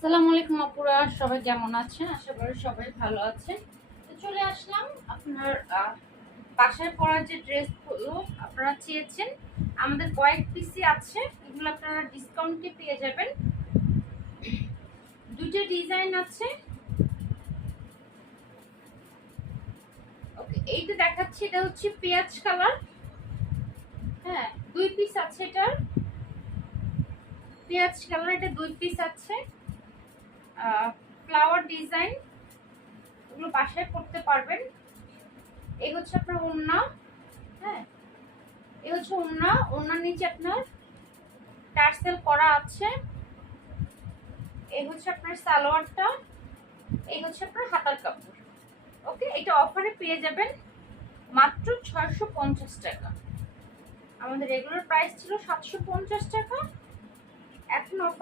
আসসালামু আলাইকুম আপুরা, সবাই কেমন আছেন? আশা করি সবাই ভালো আছেন। তো চলে আসলাম আপনার বাসায় পরার যে ড্রেসগুলো আপনারা চেয়েছেন, আমাদের কয়েক পিসি আছে, এগুলো আপনারা ডিসকাউন্টে পেয়ে যাবেন। দুইটা ডিজাইন আছে। ওকে, এইটা দেখাচ্ছি, এটা হচ্ছে পেঁয়াজ কালার। হ্যাঁ, দুই পিস আছে এটার, পেঁয়াজ কালার, এটা দুই পিস আছে। ফ্লাওয়ার ডিজাইন, এগুলো বাসায় করতে পারবেন। এই হচ্ছে আপনার ওড়না। হ্যাঁ, এই হচ্ছে ওড়না, ওড়নার নিচে আপনার টার্সেল করা আছে। এই হচ্ছে আপনার সালোয়ারটা, এই হচ্ছে আপনার হাতার কাপড়। ওকে, এটা অফারে পেয়ে যাবেন মাত্র 650 টাকা। আমাদের রেগুলার প্রাইস ছিল 750 টাকা, এখন অফার